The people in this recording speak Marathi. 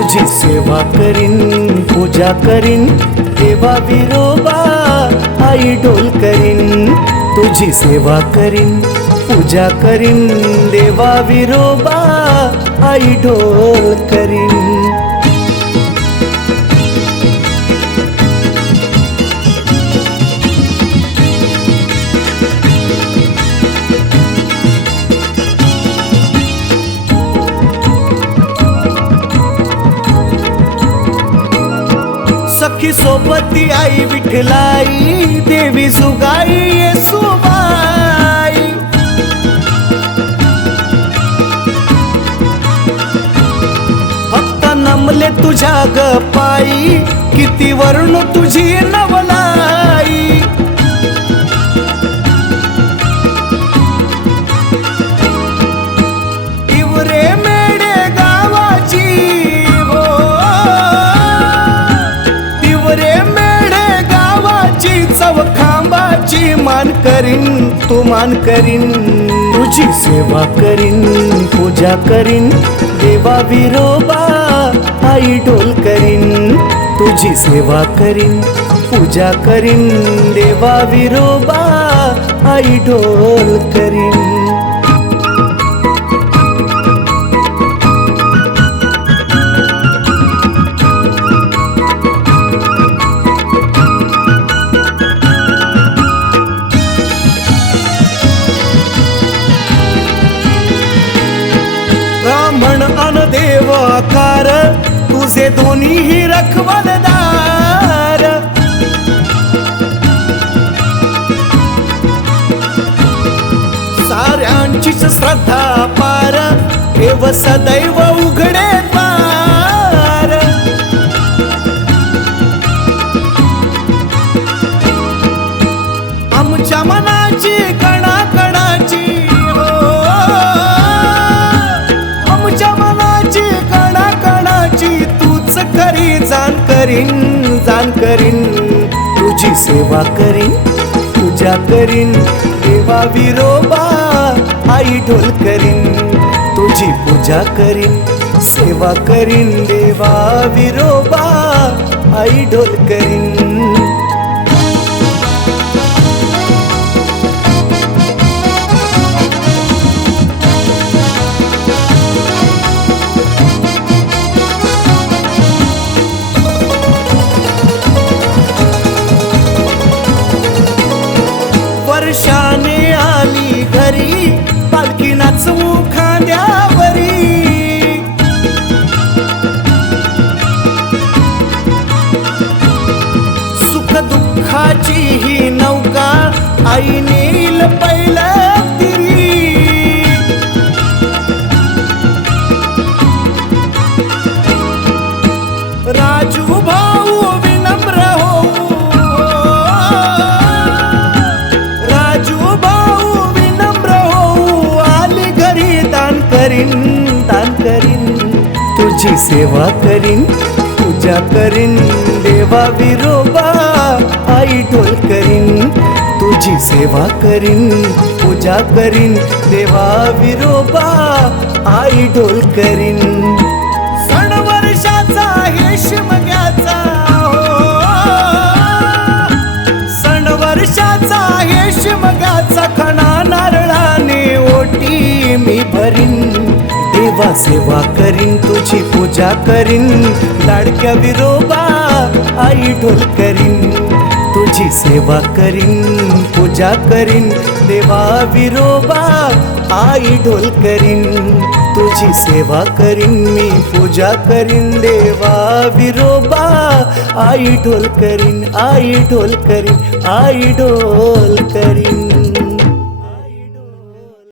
तुझी सेवा करीन पूजा करीन देवा विरोबा आई ढोल करीन. तुझी सेवा करीन पूजा करीन देवा विरोबा आई ढोल करीन. सखी सोबती आई विठलाई देवी सुगाई येसुबाई फक्त नमले तुझ्या ग पायी किती वर्ण तुझी नवला खांबाची मान करीन, तू मान करीन। तुझी सेवा करीन, पूजा करीन। देवा विरोबा, आई ढोल करीन। तुझी सेवा करीन, पूजा करीन। देवा विरोबा, आई ढोल करीन। दोन्हीही दोन्ही रखवलदार. साऱ्यांचीच श्रद्धा पार देव सदैव उघडे पार आमच्या मना करीन जाण करीन तुझी सेवा करीन पूजा करीन देवा विरोबा आई ढोल करीन तुझी पूजा करीन सेवा करीन देवा विरोबा आई ढोल करीन. आली पालखी नाचवू खांद्यावरी सुख दुःखाची ही नौका आईने तुझी सेवा करीन पूजा करीन देवा विरोबा आई ढोल करीन. तुझी सेवा करीन पूजा करीन देवा विरोबा आई ढोल करीन. देवा सेवा करीन तुझी पूजा करीन. लाडक्या विरोबा आई ढोल करीन. तुझी सेवा करीन पूजा करीन. देवा विरोबा आई ढोल करीन. तुझी सेवा करीन मी पूजा करीन. देवा विरोबा आई ढोल करीन आई ढोल करीन आई ढोल करीन.